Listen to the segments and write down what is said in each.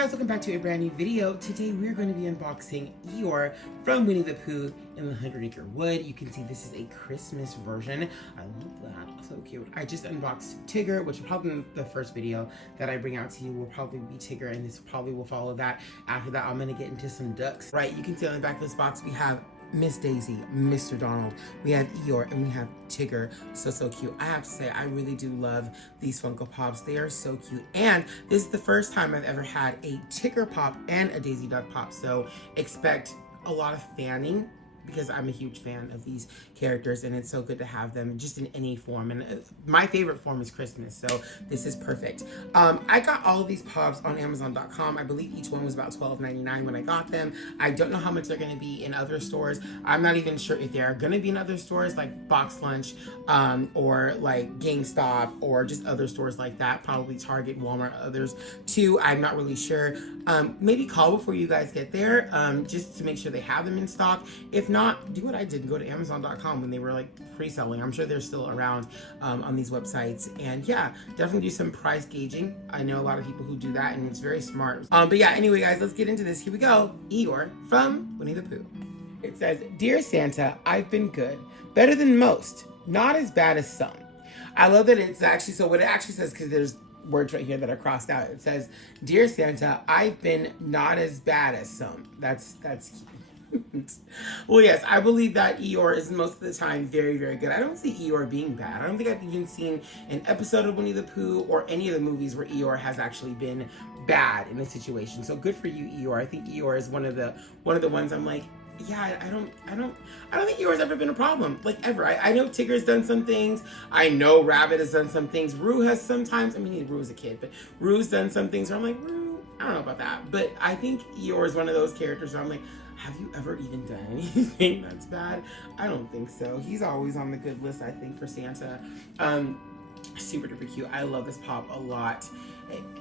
guys, welcome back to a brand new video. Today we're going to be unboxing Eeyore from Winnie the Pooh in the 100-Acre Wood. You can see this is a Christmas version. I love that, so cute. I just unboxed Tigger, which will probably be the first video that I bring out to you will probably be Tigger, and this probably will follow that. After that, I'm going to get into some ducks. Right, you can see on the back of this box we have Miss Daisy, Mr. Donald, we have Eeyore, and we have Tigger. So cute. I have to say, I really do love these Funko Pops. They are so cute. And this is the first time I've ever had a Tigger Pop and a Daisy Duck Pop. So expect a lot of fanning, because I'm a huge fan of these characters, and it's so good to have them just in any form. And my favorite form is Christmas, so this is perfect. I got all of these Pops on Amazon.com. I believe each one was about $12.99 when I got them. I don't know how much they're going to be in other stores. I'm not even sure if they're going to be in other stores like Box Lunch or like GameStop or just other stores like that. Probably Target, Walmart, others too. I'm not really sure. Maybe call before you guys get there just to make sure they have them in stock. If not, do what I did and go to Amazon.com when they were like pre-selling. I'm sure they're still around on these websites. And yeah, definitely do some price gauging. I know a lot of people who do that, and it's very smart. But yeah, anyway, guys, let's get into this. Here we go. Eeyore from Winnie the Pooh. It says, "Dear Santa, I've been good. Better than most. Not as bad as some." I love that it's actually, so what it actually says, because there's words right here that are crossed out. It says, "Dear Santa, I've been not as bad as some." That's cute. Well, yes, I believe that Eeyore is most of the time very, very good. I don't see Eeyore being bad. I don't think I've even seen an episode of Winnie the Pooh or any of the movies where Eeyore has actually been bad in a situation. So good for you, Eeyore. I think Eeyore is one of the ones I'm like, yeah, I don't think Eeyore's ever been a problem, like ever. I know Tigger's done some things. I know Rabbit has done some things. Roo has sometimes, I mean, Roo's a kid, but Roo's done some things where I'm like, Roo, I don't know about that. But I think Eeyore is one of those characters where I'm like, have you ever even done anything that's bad? I don't think so. He's always on the good list, I think, for Santa. Super duper cute. I love this Pop a lot.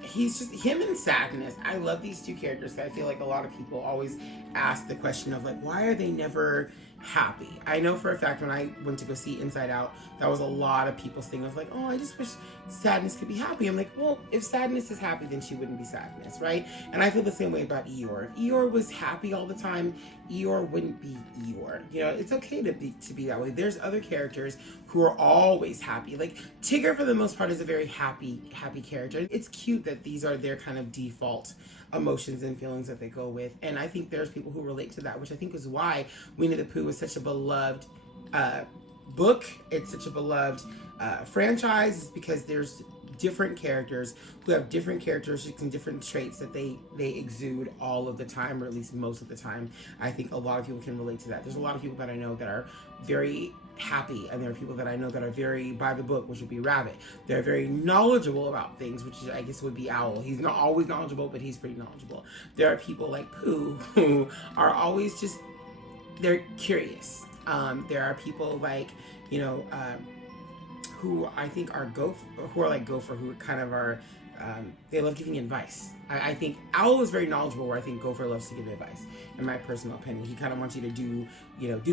He's just, him and Sadness. I love these two characters. I feel like a lot of people always ask the question of like, why are they never happy? I know for a fact when I went to go see Inside Out, that was a lot of people's thing of like, oh, I just wish Sadness could be happy. I'm like, well, if Sadness is happy, then she wouldn't be Sadness, right? And I feel the same way about Eeyore. If Eeyore was happy all the time, Eeyore wouldn't be Eeyore. You know, it's okay to be that way. There's other characters who are always happy. Like Tigger, for the most part, is a very happy character. It's cute that these are their kind of default emotions and feelings that they go with. And I think there's people who relate to that, which I think is why Winnie the Pooh is such a beloved book. It's such a beloved franchise, is because there's different characters who have different characteristics and different traits that they exude all of the time, or at least most of the time. I think a lot of people can relate to that. There's a lot of people that I know that are very happy, and there are people that I know that are very by the book, which would be Rabbit. They're very knowledgeable about things, which I guess would be Owl. He's not always knowledgeable, but he's pretty knowledgeable. There are people like Pooh who are always just, they're curious. There are people like, you know, who I think are like Gopher, who kind of are, they love giving advice. I think Owl is very knowledgeable, where I think Gopher loves to give advice, in my personal opinion. He kind of wants you to do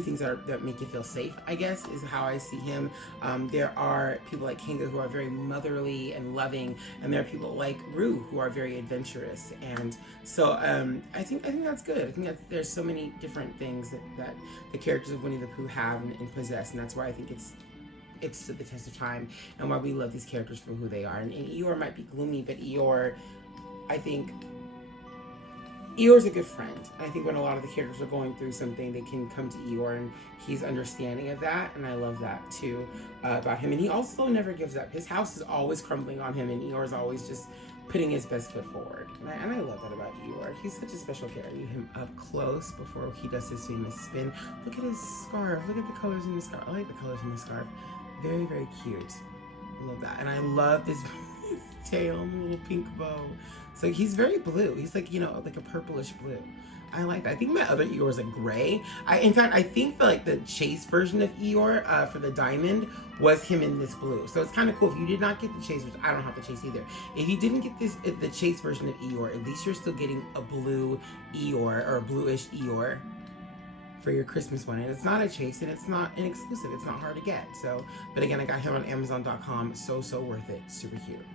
things that make you feel safe, I guess, is how I see him. There are people like Kinga who are very motherly and loving, and there are people like Roo who are very adventurous. And so I think that's good. I think that there's so many different things that the characters of Winnie the Pooh have and possess, and that's why I think it's stood the test of time, and why we love these characters for who they are. And Eeyore might be gloomy, but Eeyore, I think Eeyore's a good friend. I think when a lot of the characters are going through something, they can come to Eeyore, and he's understanding of that, and I love that too about him. And he also never gives up. His house is always crumbling on him, and Eeyore's always just putting his best foot forward. And I love that about Eeyore. He's such a special character. Him up close before he does his famous spin. Look at his scarf. Look at the colors in the scarf. I like the colors in the scarf. Very, very cute. I love that. And I love this tail and little pink bow. So he's very blue. He's like, like a purplish blue. I like that. I think my other Eeyore is a gray. In fact, I think the chase version of Eeyore for the diamond was him in this blue. So it's kind of cool. If you did not get the chase, which I don't have the chase either. If you didn't get the chase version of Eeyore, at least you're still getting a blue Eeyore, or a bluish Eeyore, for your Christmas one. And it's not a chase, and it's not an exclusive. It's not hard to get. So, but again, I got him on Amazon.com. So worth it. Super cute.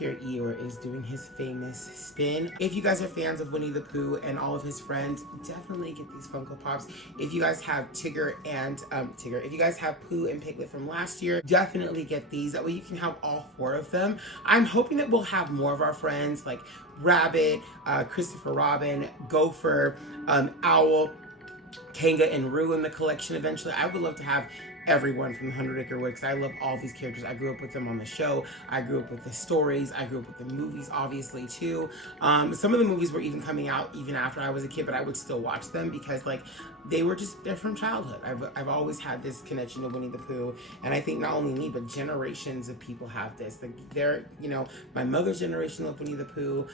Here Eeyore is doing his famous spin. If you guys are fans of Winnie the Pooh and all of his friends, definitely get these Funko Pops. If you guys have Tigger and if you guys have Pooh and Piglet from last year, definitely get these. That way you can have all 4 of them. I'm hoping that we'll have more of our friends like Rabbit, Christopher Robin, Gopher, Owl, Kanga, and Roo in the collection eventually. I would love to have everyone from the 100 Acre Wood because I love all these characters. I grew up with them on the show. I grew up with the stories. I grew up with the movies, obviously, too. Some of the movies were even coming out even after I was a kid, but I would still watch them because, like, they're from childhood. I've always had this connection to Winnie the Pooh, and I think not only me, but generations of people have this. Like, my mother's generation loved Winnie the Pooh.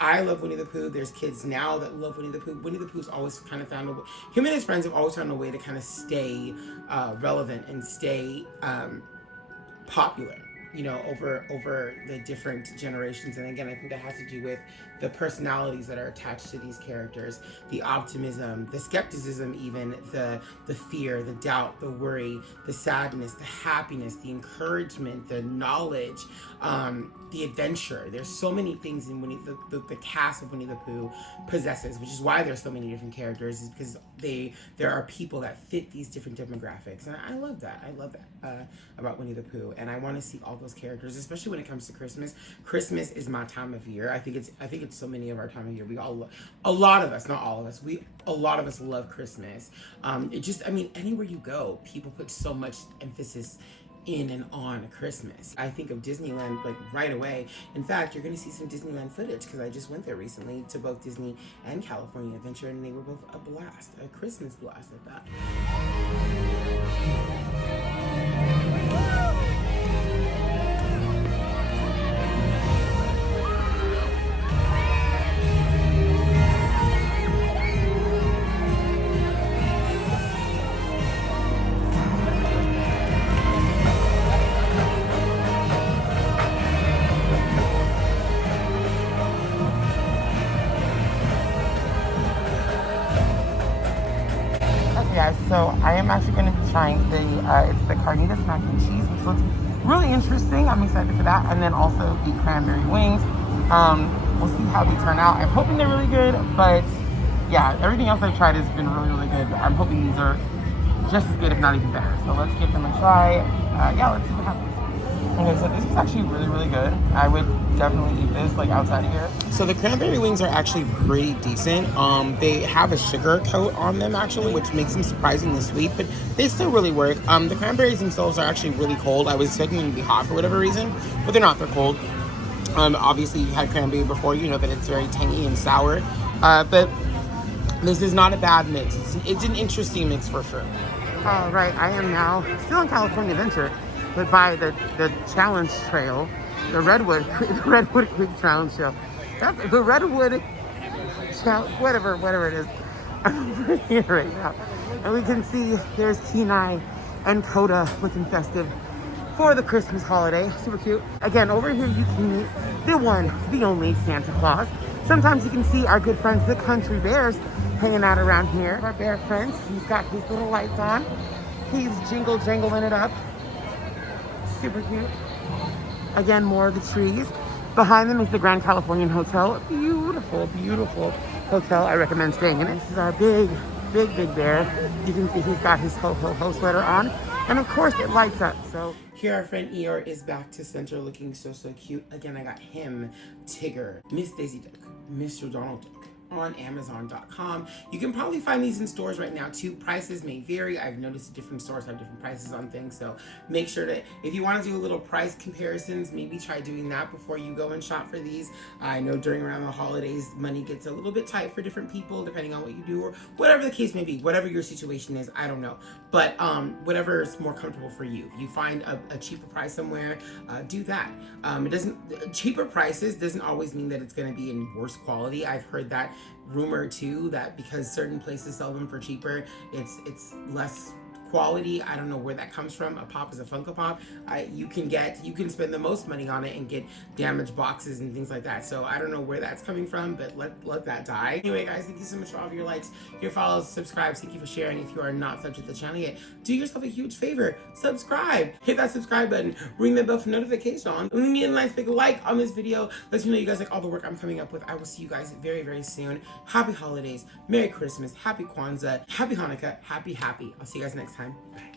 I love Winnie the Pooh. There's kids now that love Winnie the Pooh. Winnie the Pooh's always kind of found a way. Him and his friends have always found a way to kind of stay relevant and stay popular, over the different generations. And again, I think that has to do with the personalities that are attached to these characters, the optimism, the skepticism, even the fear, the doubt, the worry, the sadness, the happiness, the encouragement, the knowledge, the adventure. There's so many things in Winnie the cast of Winnie the Pooh possesses, which is why there's so many different characters, is because there are people that fit these different demographics. And I love that. I love that about Winnie the Pooh. And I want to see all those characters, especially when it comes to Christmas. Christmas is my time of year. I think it's so many of our time of year. A lot of us, not all of us, a lot of us love Christmas. Anywhere you go, people put so much emphasis in and on Christmas. I think of Disneyland like right away. In fact, you're going to see some Disneyland footage because I just went there recently to both Disney and California Adventure, and they were both a blast, a Christmas blast at that. Guys, so I am actually going to be trying it's the carnitas mac and cheese, which looks really interesting. I'm excited for that. And then also the cranberry wings. We'll see how they turn out. I'm hoping they're really good, but yeah, everything else I've tried has been really, really good. I'm hoping these are just as good, if not even better. So let's give them a try. Let's see what happens. Okay, so this is actually really, really good. I would definitely eat this like outside of here. So the cranberry wings are actually pretty decent. They have a sugar coat on them actually, which makes them surprisingly sweet, but they still really work. The cranberries themselves are actually really cold. I was expecting them to be hot for whatever reason, but they're not, they're cold. Obviously you've had cranberry before, you know that it's very tangy and sour, but this is not a bad mix. It's an interesting mix for sure. All right, I am now still in California Adventure, but by the challenge trail, the Redwood Creek Challenge Trail. That's the Redwood whatever it is. I'm over here right now. And we can see there's Kenai and Coda looking festive for the Christmas holiday. Super cute. Again, over here you can meet the one, the only Santa Claus. Sometimes you can see our good friends, the country bears, hanging out around here. Our bear friends, he's got his little lights on. He's jangling it up. Super cute. Again, more of the trees. Behind them is the Grand Californian Hotel. Beautiful, beautiful hotel. I recommend staying in it. This is our big bear. You can see he's got his ho-ho-ho sweater on. And of course it lights up, so. Here our friend Eeyore is back to center looking so cute. Again, I got him, Tigger, Miss Daisy Duck, Mr. Donald Duck on Amazon.com. You can probably find these in stores right now too. Prices may vary. I've noticed different stores have different prices on things, so make sure that if you want to do a little price comparisons, maybe try doing that before you go and shop for these. I know around the holidays, money gets a little bit tight for different people depending on what you do or whatever the case may be, whatever your situation is, I don't know. But whatever is more comfortable for you. You find a cheaper price somewhere, do that. Cheaper prices doesn't always mean that it's going to be in worse quality. I've heard that rumor too, that because certain places sell them for cheaper, it's less quality. I don't know where that comes from. A pop is a Funko Pop. You can spend the most money on it and get damaged boxes and things like that. So I don't know where that's coming from, but let that die. Anyway, guys, thank you so much for all of your likes, your follows, subscribes. Thank you for sharing. If you are not subbed to the channel yet, do yourself a huge favor. Subscribe. Hit that subscribe button. Ring the bell for notification on. Leave me a nice big like on this video. Let me know you guys like all the work I'm coming up with. I will see you guys very, very soon. Happy holidays. Merry Christmas. Happy Kwanzaa. Happy Hanukkah. Happy. I'll see you guys next time. Bye.